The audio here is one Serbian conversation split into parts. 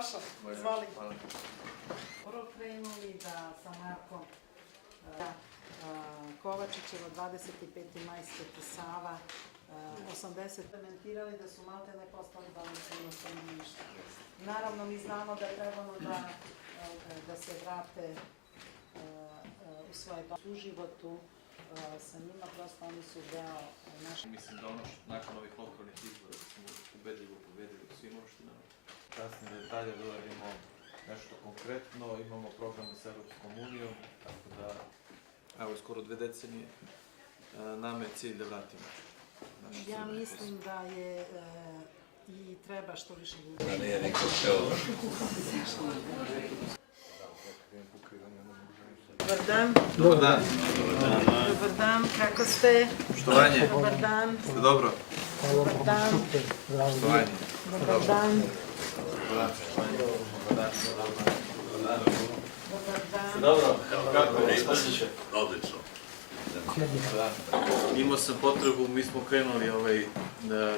Dobrodošao, izvoli. Prvo krenuli da sa Markom Kovačićevo 25. maj Sveti Sava 80 implementirali da su malte ne postali domicilno stanovništvo. Naravno, mi znamo da trebamo da se vrate u svoje suživotu sa njima, prosto oni su deo naše... Mislim da ono što nakon ovih lokalnih izbora da smo ubedljivo pobedili u svim opštinama. Kasnije detalje da uradimo nešto konkretno, imamo program sa Europskom unijom, tako da, evo, skoro 2 decenije, nama je cilj da vratimo. Ja mislim da je i treba što više ljudi. Da nije niko hteo. Dobar dan. Dobar dan. Dobar dan, kako ste? Poštovanje. Dobar dan. Ste dobro? Dobar dan. Poštovanje. Dobar dan. Dobar dan. Dobar dan. Dobar dan. Dobro? Kako? Odlično. Imao sam potrebu, mi smo krenuli da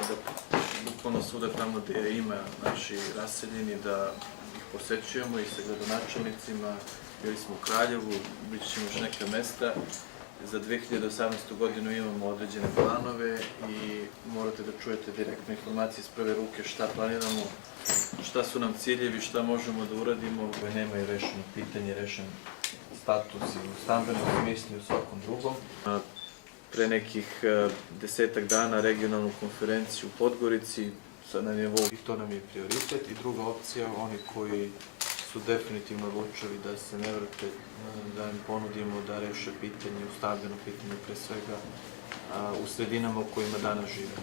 bukvalno svuda tamo gde ima naši raseljeni, da ih posećujemo i sa gradonačelnicima. Bili smo u Kraljevu, bit ćemo još neka mesta. Za 2018. godinu imamo određene planove i morate da čujete direktne informacije iz prve ruke šta planiramo, šta su nam ciljevi, šta možemo da uradimo. Koji nemaju rešeno pitanje, rešen status i u stambenom smislu i u svakom drugom. Pre nekih 10-ak dana regionalnu konferenciju u Podgorici na nivou i to nam je prioritet. I druga opcija, oni koji su definitivno odlučili da se ne vrate, da im ponudimo da reše pitanje, stambeno pitanje pre svega u sredinama u kojima danas žive.